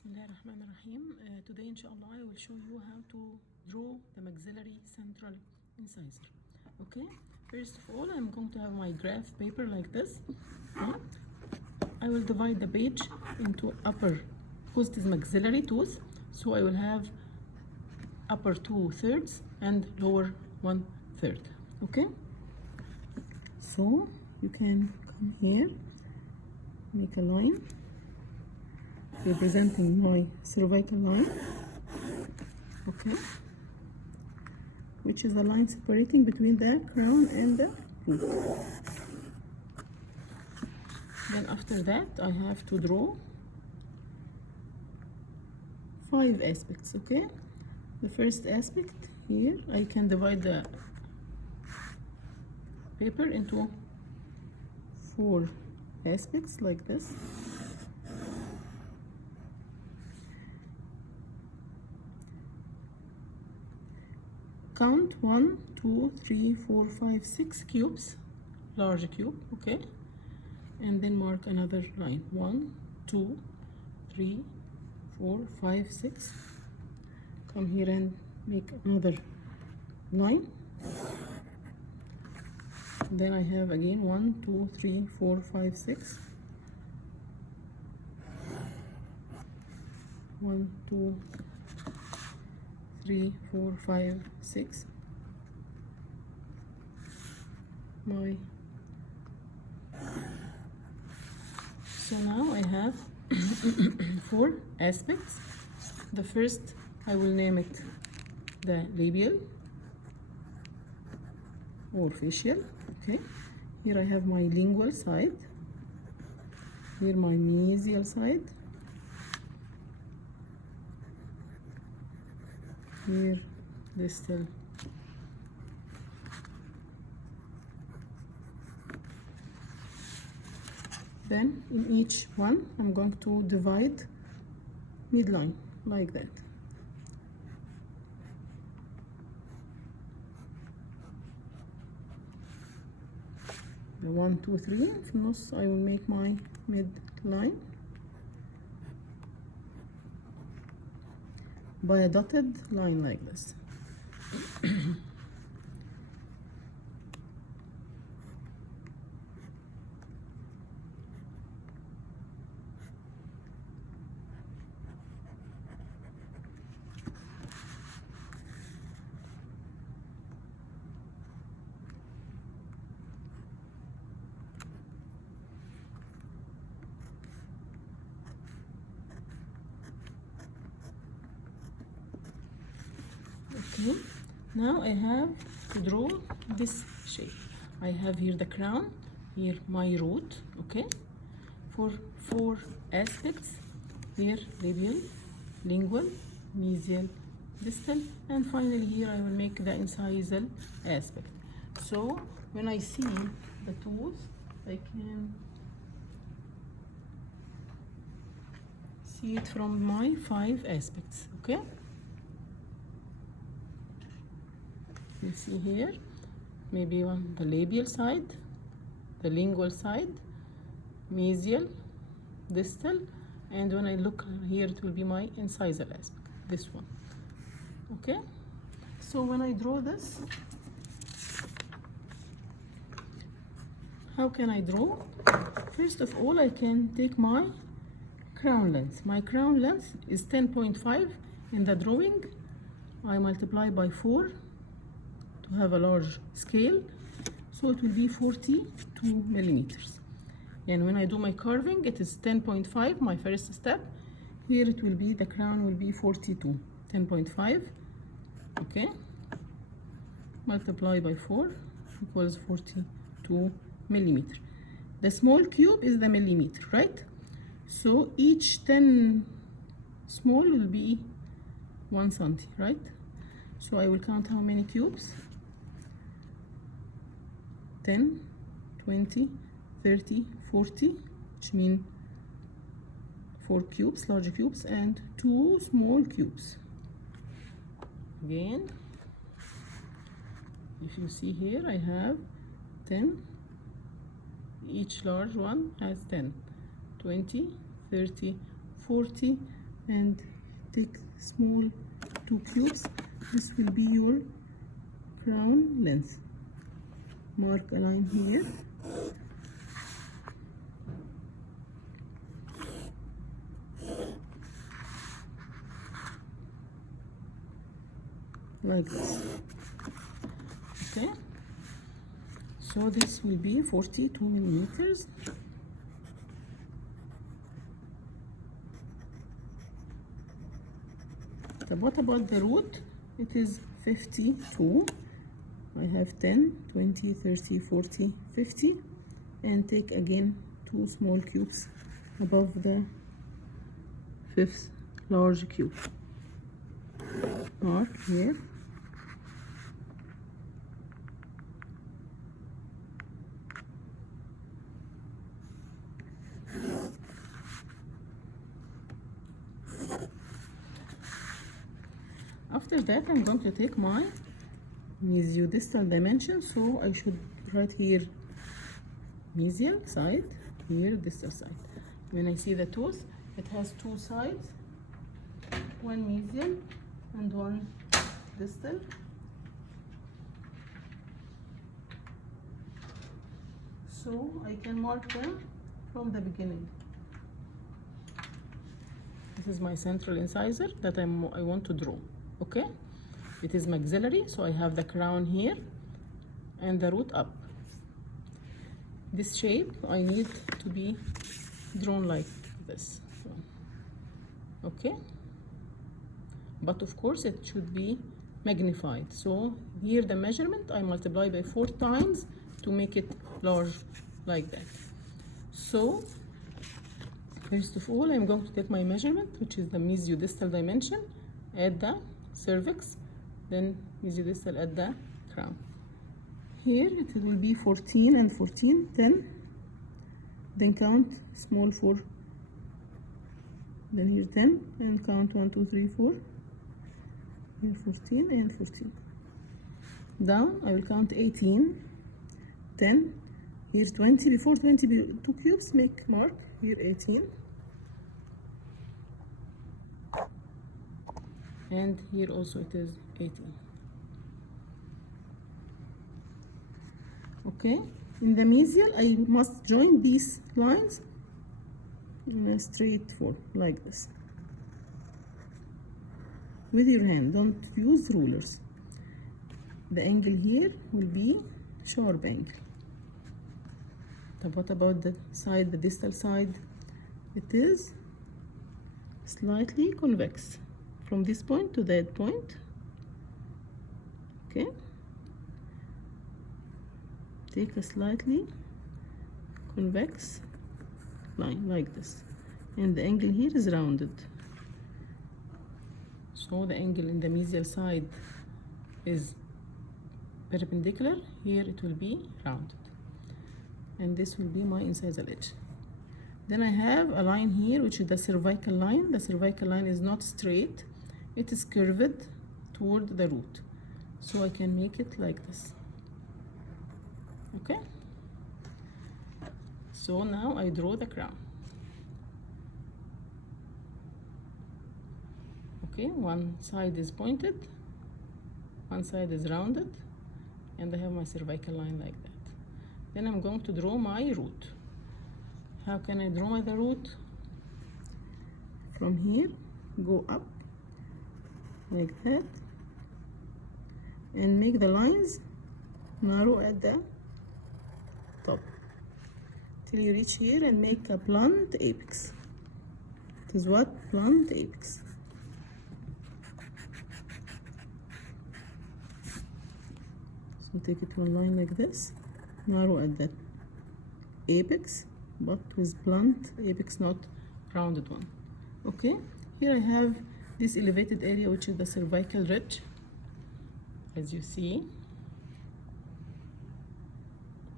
Bismillahirrahmanirrahim. Today inshallah I will show you how to draw the maxillary central incisor. Okay, first of all I'm going to have my graph paper like this. I will divide the page into upper, because it is maxillary tooth, so I will have upper 2/3 and lower 1/3. Okay, so you can come here, make a line representing my cervical line, okay, which is the line separating between the crown and the root. Then after that I have to draw 5 aspects. Okay, the first aspect here, I can divide the paper into 4 aspects like this. Count 1, 2, 3, 4, 5, 6 cubes, large cube, okay, and then mark another line. 1, 2, 3, 4, 5, 6. Come here and make another line. Then I have again 1, 2, 3, 4, 5, 6. 1, 2, 3, 4, 5, 6. So now I have 4 aspects. The first, I will name it the labial or facial. Okay, here I have my lingual side, here my mesial side, here distal, then in each one I'm going to divide midline like that. The 1, 2, 3 في النص I will make my midline by a dotted line like this. Okay, now I have to draw this shape. I have here the crown, here my root, okay, for 4 aspects, here labial, lingual, mesial, distal, and finally here I will make the incisal aspect. So when I see the tooth, I can see it from my 5 aspects, okay. You see here, maybe on the labial side, the lingual side, mesial, distal, and when I look here it will be my incisal aspect, this one. Okay, so when I draw this, how can I draw? First of all, I can take my crown length. My crown length is 10.5 in the drawing. I multiply by 4 to have a large scale, so it will be 42 millimeters. And when I do my carving, it is 10.5, my first step. Here it will be, the crown will be 42, 10.5, okay, multiply by 4 equals 42 millimeter. The small cube is the millimeter, right? So each 10 small will be 1 centi, right? So I will count how many cubes. 10, 20, 30, 40, which mean 4 cubes, large cubes, and 2 small cubes. Again, if you see here, I have 10, each large one has 10, 20, 30, 40, and take small 2 cubes. This will be your crown length. Mark a line here. Like this. Okay, so this will be 42 millimeters. So what about the root? It is 52. I have 10, 20, 30, 40, 50, and take again 2 small cubes above the 5th large cube. Mark here. After that, I'm going to take my mesiodistal dimension, so I should write here mesial side, here distal side. When I see the tooth, it has 2 sides, one mesial and one distal. So I can mark them from the beginning. This is my central incisor that I want to draw. Okay, it is maxillary, so I have the crown here and the root up. This shape I need to be drawn like this. Okay, but of course it should be magnified. So here the measurement I multiply by 4 times to make it large like that. So first of all, I'm going to take my measurement, which is the mesiodistal dimension at the cervix, then mesiodistal at the crown. Here it will be 14 and 14, 10, then count small 4, then here 10, and count 1, 2, 3, 4, here 14 and 14. Down I will count 18, 10, here 20, before 20, 2 cubes, make mark, here 18. And here also it is 18. Okay, in the mesial I must join these lines in a straight form like this with your hand, don't use rulers. The angle here will be sharp angle. But what about the side, the distal side? It is slightly convex from this point to that point. Okay, take a slightly convex line like this, and the angle here is rounded. So the angle in the mesial side is perpendicular, here it will be rounded, and this will be my incisal edge. Then I have a line here which is the cervical line. The cervical line is not straight, it is curved toward the root, so I can make it like this. Okay, so now I draw the crown. Okay, one side is pointed, one side is rounded, and I have my cervical line like that. Then I'm going to draw my root. How can I draw the root? From here, go up like that, and make the lines narrow at the top till you reach here and make a blunt apex. It is what? Blunt apex. So take it one line like this, narrow at that apex, but with blunt apex, not rounded one. Okay, here I have this elevated area which is the cervical ridge. As you see,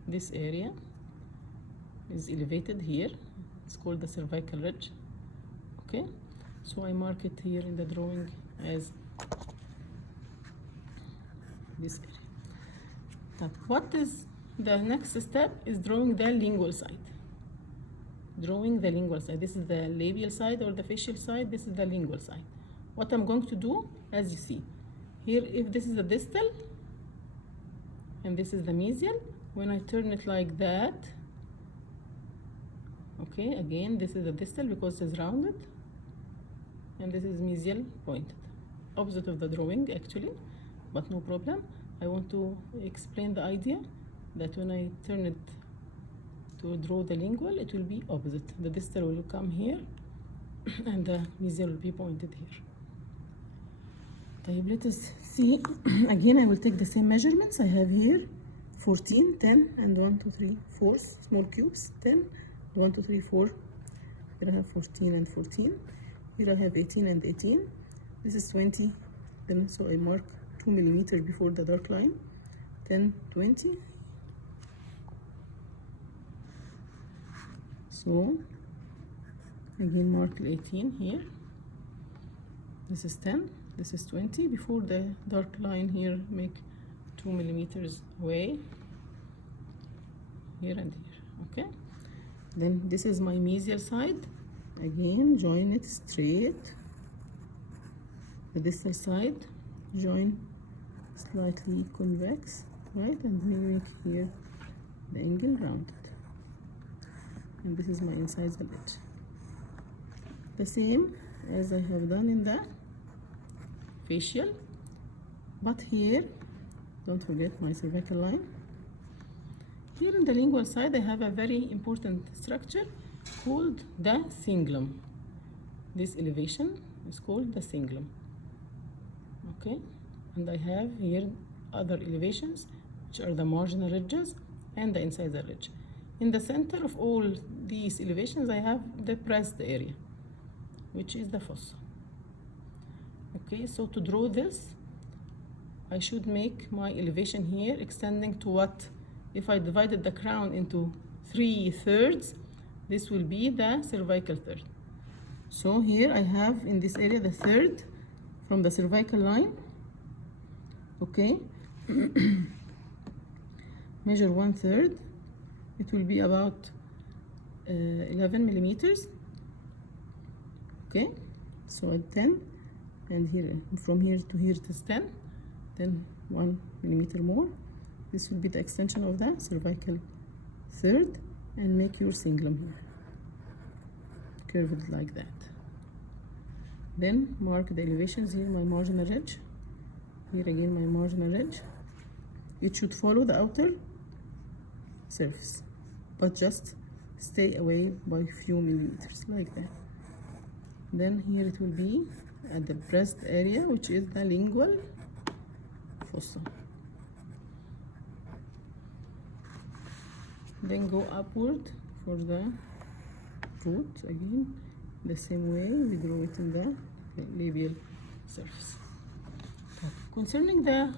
this area is elevated here, it's called the cervical ridge. Okay, so I mark it here in the drawing as this area. But what is the next step is drawing the lingual side. drawing the lingual side. This is the labial side or the facial side. This is the lingual side. What I'm going to do, as you see here, if this is the distal and this is the mesial, when I turn it like that, okay, again this is the distal because it is rounded, and this is mesial pointed, opposite of the drawing actually, but no problem. I want to explain the idea that when I turn it to draw the lingual, it will be opposite. The distal will come here and the mesial will be pointed here. طيب, let us see. Again, I will take the same measurements. I have here 14, 10, and 1, 2, 3, 4 small cubes. 10, 1, 2, 3, 4. Here I have 14 and 14. Here I have 18 and 18. This is 20. Then so I mark 2 millimeters before the dark line. 10, 20. So again mark 18 here. This is 10. This is 20. Before the dark line here, make 2 millimeters away, here and here. Okay, then this is my mesial side. Again join it straight. The distal side join slightly convex, right, and make here the angle rounded, and this is my incisor edge, the same as I have done in the facial. But here, don't forget my cervical line. Here in the lingual side, I have a very important structure called the cingulum. This elevation is called the cingulum. Okay, and I have here other elevations, which are the marginal ridges and the incisor ridge. In the center of all these elevations, I have the pressed area, which is the fossa. Okay, so to draw this, I should make my elevation here extending to what? If I divided the crown into 3/3, this will be the cervical third. So here I have in this area the third from the cervical line. Okay, measure 1/3. It will be about 11 millimeters. Okay, so at 10. And here, from here to here it is 10, then 1 millimeter more. This will be the extension of the cervical third, and make your cingulum here, curved like that. Then mark the elevations here, my marginal ridge. Here again my marginal ridge. It should follow the outer surface, but just stay away by a few millimeters like that. Then here it will be at the breast area, which is the lingual fossa. Then go upward for the root again, the same way we draw it in the labial surface. Concerning the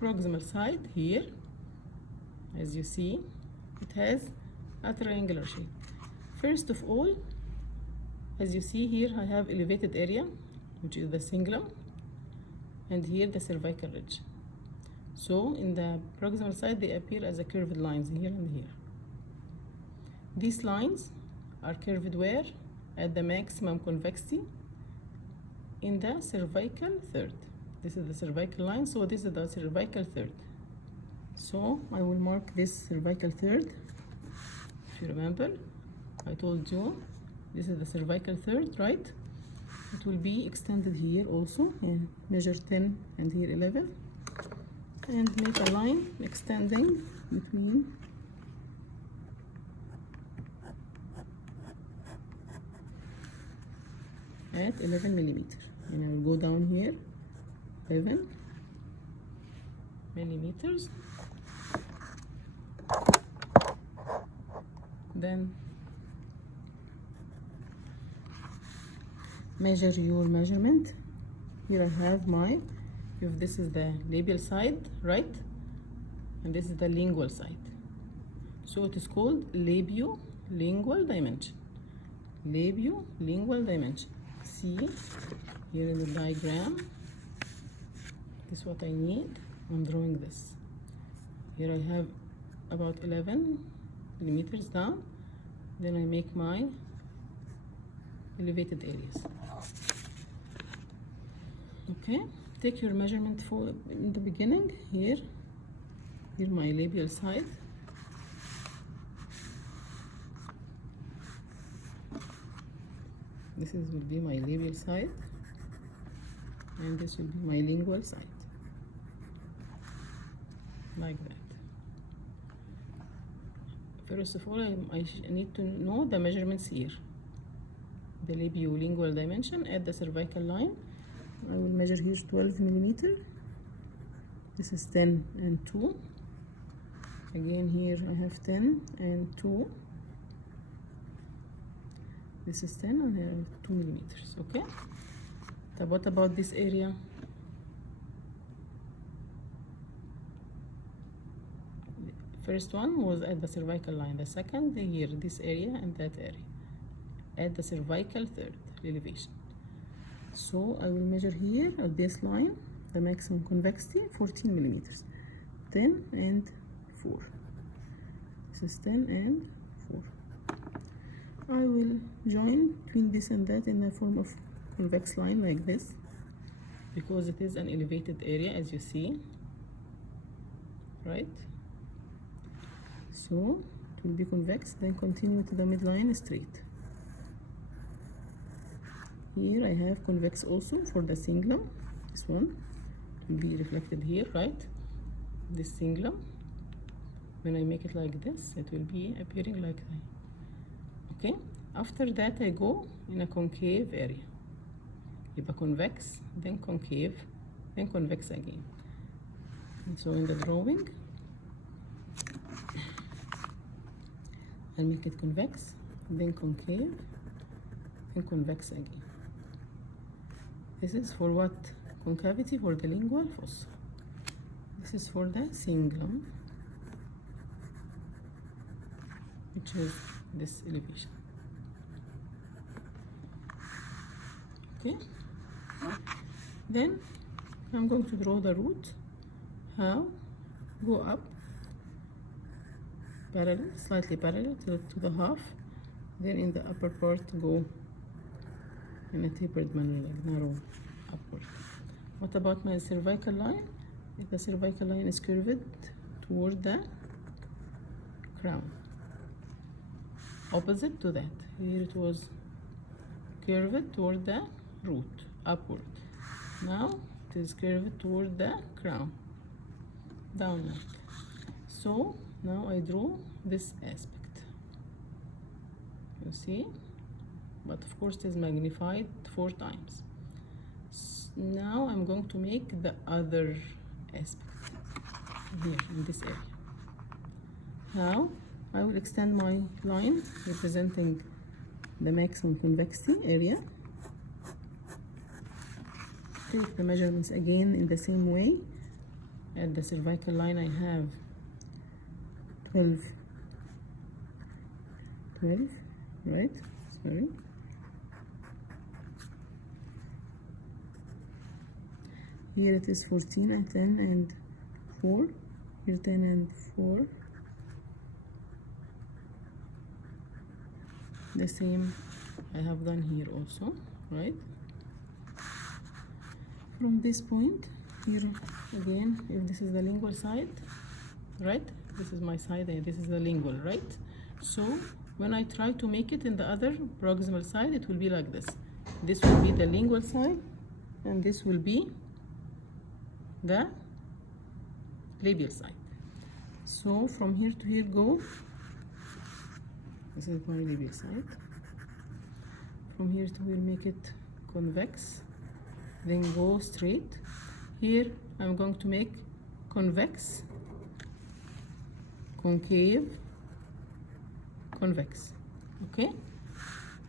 proximal side here, as you see, it has a triangular shape. First of all, as you see here, I have elevated area, which is the cingulum, and here the cervical ridge. So in the proximal side, they appear as a curved lines here and here. These lines are curved where? At the maximum convexity in the cervical third. This is the cervical line, so this is the cervical third. So I will mark this cervical third. If you remember, I told you this is the cervical third, right? It will be extended here also, and measure 10 and here 11, and make a line extending between at 11 millimeter, and I will go down here 11 millimeters. Then measure your measurement. Here I have my, if this is the labial side, right, and this is the lingual side, so it is called labio-lingual dimension. Labio-lingual dimension. See here in the diagram, this is what I need. I'm drawing this. Here I have about 11 millimeters down. Then I make my elevated areas. Okay, take your measurement for in the beginning. Here my labial side. This will be my labial side, and this will be my lingual side, like that. First of all, I need to know the measurements here. The labiolingual dimension at the cervical line. I will measure here 12 millimeter. This is 10 and 2. Again here I have 10 and 2. This is 10 and I have 2 millimeters. Okay. So what about this area? First one was at the cervical line. The second here, this area and that area. At the cervical third elevation. So I will measure here at this line the maximum convexity 14 millimeters. 10 and 4. This is 10 and 4. I will join between this and that in the form of convex line like this, because it is an elevated area, as you see, right? So it will be convex, then continue to the midline straight. Here I have convex also for the cingulum. This one will be reflected here, right? This cingulum, when I make it like this, it will be appearing like that. Okay, after that I go in a concave area. يبقى convex, then concave, then convex again. And so in the drawing, I'll make it convex, then concave, then convex again. This is for what? Concavity for the lingual fossa. This is for the cingulum, which is this elevation. Okay, then I'm going to draw the root. How? Go up parallel, slightly parallel to the half, then in the upper part go in a tapered manner, like narrow upward. What about my cervical line? If the cervical line is curved toward the crown, opposite to that, here it was curved toward the root, upward. Now it is curved toward the crown, downward. So now I draw this aspect, you see, but of course it is magnified 4 times. Now I'm going to make the other aspect here in this area. Now I will extend my line representing the maximum convexity area. Take the measurements again in the same way. At the cervical line I have 12, right? Sorry. Here it is 14 and 10 and 4. Here 10 and 4. The same I have done here also, right? From this point here again, if this is the lingual side, right? This is my side and this is the lingual, right? So when I try to make it in the other proximal side, it will be like this. This will be the lingual side and this will be the labial side. So from here to here go. This is my labial side. From here to here make it convex, then go straight. Here I'm going to make convex, concave, convex. Okay,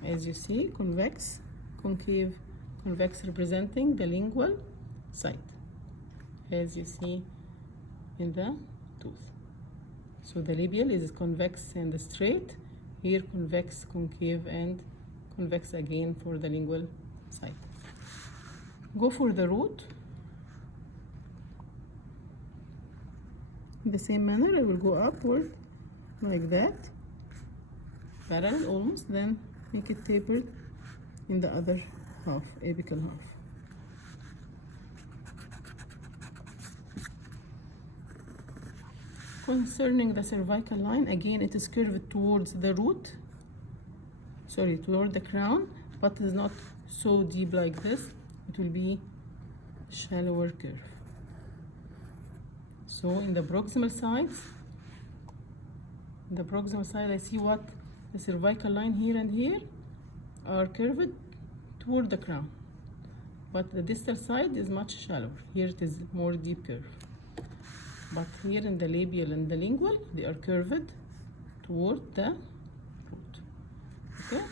as you see, convex, concave, convex representing the lingual side, as you see in the tooth. So the labial is convex and straight. Here convex, concave, and convex again for the lingual side. Go for the root. In the same manner, I will go upward like that, parallel almost, then make it tapered in the other half, apical half. Concerning the cervical line, again it is curved towards the root, sorry, toward the crown, but is not so deep like this. It will be shallower curve. So in the proximal sides, I see what the cervical line here and here are curved toward the crown, but the distal side is much shallower. Here it is more deep curve, but here in the labial and the lingual, they are curved toward the root. Okay.